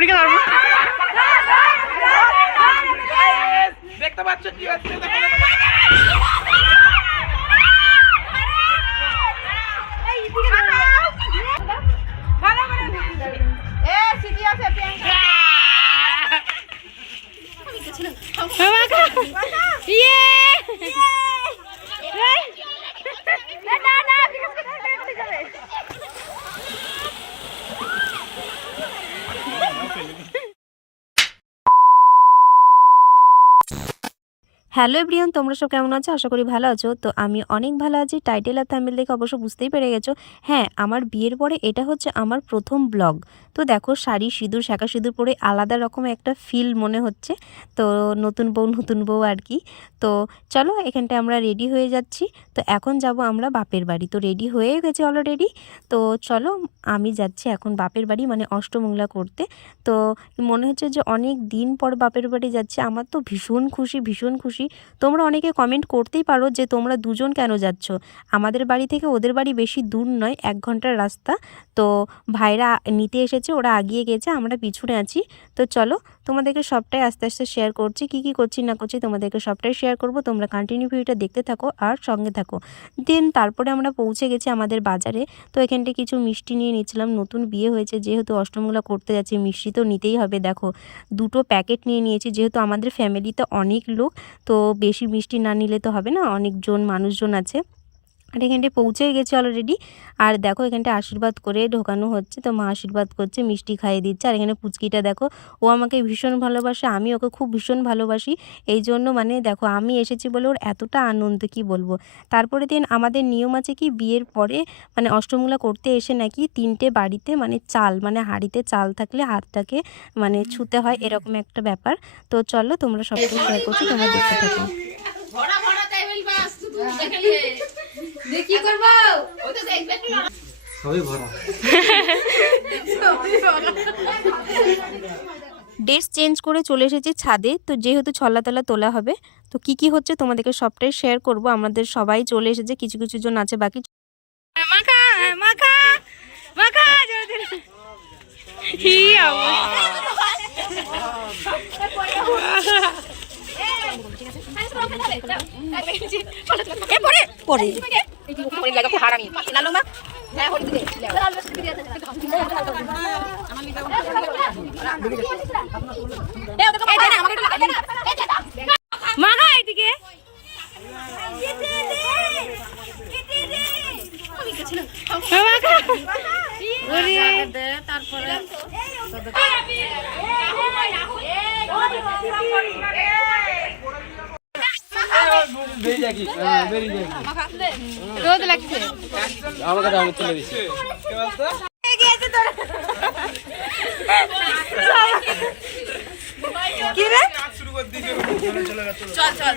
মনিকা ধর্ম দেখতে পাচ্ছ হ্যালো এভরিওন তোমরা সব কেমন আছো? আশা করি ভালো আছো। তো আমি অনেক ভালো আছি। টাইটেল আর থাম্বেল দেখে অবশ্য বুঝতেই পেরে গেছো। হ্যাঁ আমার বিয়ের পরে এটা হচ্ছে আমার প্রথম ব্লগ। তো দেখো, শাড়ি, সিঁদুর শাঁকা সিঁদুর পরে আলাদা রকম একটা ফিল মনে হচ্ছে। তো নতুন বউ নতুন বউ আর কি। তো চলো, এখানটায় আমরা রেডি হয়ে যাচ্ছি। তো এখন যাব আমরা বাপের বাড়ি। তো রেডি হয়ে গেছে অলরেডি তো চলো, আমি যাচ্ছি এখন বাপের বাড়ি মানে অষ্টমঙ্গলা করতে। তো মনে হচ্ছে যে অনেক দিন পর বাপের বাড়ি যাচ্ছে। আমার তো ভীষণ খুশি ভীষণ খুশি। তোমরা অনেকে কমেন্ট করতেই পারো যে তোমরা দুজন কেন যাচ্ছ? আমাদের বাড়ি থেকে ওদের বাড়ি বেশি দূর নয়, এক ঘণ্টার রাস্তা। তো ভাইরা নিতে এসেছে, ওরা আগিয়ে গেছে, আমরা পিছনে আছি। তো চলো তোমাদেরকে সবটাই আস্তে আস্তে শেয়ার করছি। কি কি করছি, না করছি তোমাদেরকে সবটাই শেয়ার করব। তোমরা কন্টিনিউ ভিডিওটা দেখতে থাকো আর সঙ্গে থাকো। দেন তারপরে আমরা পৌঁছে গেছি আমাদের বাজারে। তো এখানটা কিছু মিষ্টি নিয়ে নিয়েছিলাম। নতুন বিয়ে হয়েছে, যেহেতু অষ্টমূলা করতে যাচ্ছি, মিষ্টি তো নিতেই হবে, দেখো। দুটো প্যাকেট নিয়ে নিয়েছি, যেহেতু আমাদের ফ্যামিলিতে অনেক লোক, তো বেশি মিষ্টি না নিলে তো হবে না, অনেকজন মানুষজন আছে। আর এখানটায় পৌঁছে গেছি অলরেডি আর দেখো এখানটা আশীর্বাদ করে ঢোকানো হচ্ছে। তো মা আশীর্বাদ করছে, মিষ্টি খাইয়ে দিচ্ছে। আর এখানে পুচকিটা দেখো, ও আমাকে ভীষণ ভালোবাসে, আমি ওকে খুব ভীষণ ভালোবাসি। এই জন্য মানে দেখো, আমি এসেছি বলে ওর এতটা আনন্দ, কি বলব? তারপরে দিন আমাদের নিয়ম আছে কি, বিয়ের পরে মানে অষ্টমূলা করতে এসে নাকি তিনটে বাড়িতে মানে চাল মানে হাঁড়িতে চাল থাকলে হাতটাকে মানে ছুতে হয়, এরকম একটা ব্যাপার। তো চলো, তোমরা সব কিছু শেয়ার করছ, তোমরা দেখতে থাকো। দেখি করব ও তো দেখবে না সবই ভরা ড্রেস চেঞ্জ করে চলে এসেছি ছাদে তো যেহেতু ছল্লাতলা তোলা হবে তো কি কি হচ্ছে তোমাদেরকে সবটাই শেয়ার করব আমাদের সবাই চলে এসেছে কিছু কিছু জন আছে বাকি পরে। এদিকে তারপরে বেরিয়ে বেরি দেখি। রোদ লাগছে। আমাকে দাও আমি তুলে দিচ্ছি কি রে? চল চল।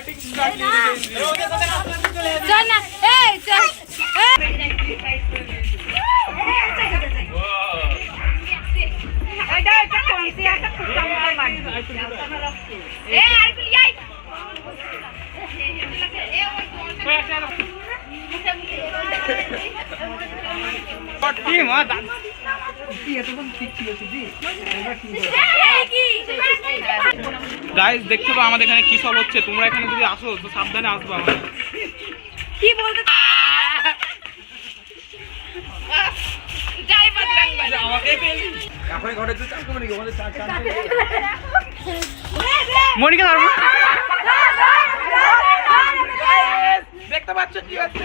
গাইস দেখতে পাবো আমাদের এখানে কি সব হচ্ছে? তোমরা এখানে যদি আসো তো সাবধানে আসব কি বলতে মনিকা দেখতে পাচ্ছ কি হচ্ছে?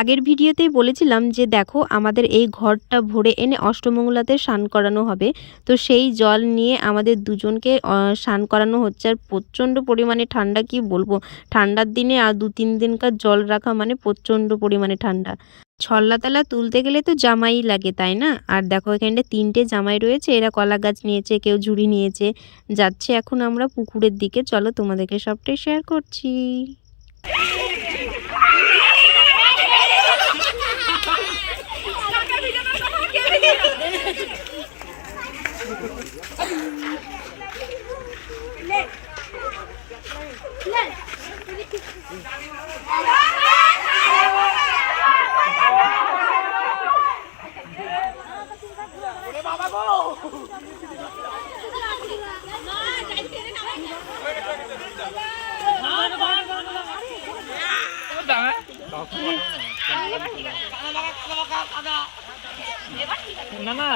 আগের ভিডিওতেই বলেছিলাম যে দেখো, আমাদের এই ঘরটা ভরে এনে অষ্টমঙ্গলাতে স্নান করানো হবে। তো সেই জল নিয়ে আমাদের দুজনকে স্নান করানো হচ্ছে। আর প্রচণ্ড পরিমাণে ঠান্ডা, কি বলব? ঠান্ডার দিনে আর দু তিন দিনকার জল রাখা মানে প্রচণ্ড পরিমাণে ঠান্ডা। ছল্লাতলা তুলতে গেলে তো জামাই লাগে, তাই না? আর দেখো, এখানে তিনটে জামাই রয়েছে। এরা কলা গাছ নিয়েছে, কেউ ঝুড়ি নিয়েছে। যাচ্ছে এখন আমরা পুকুরের দিকে। চলো তোমাদেরকে সবটাই শেয়ার করছি। না না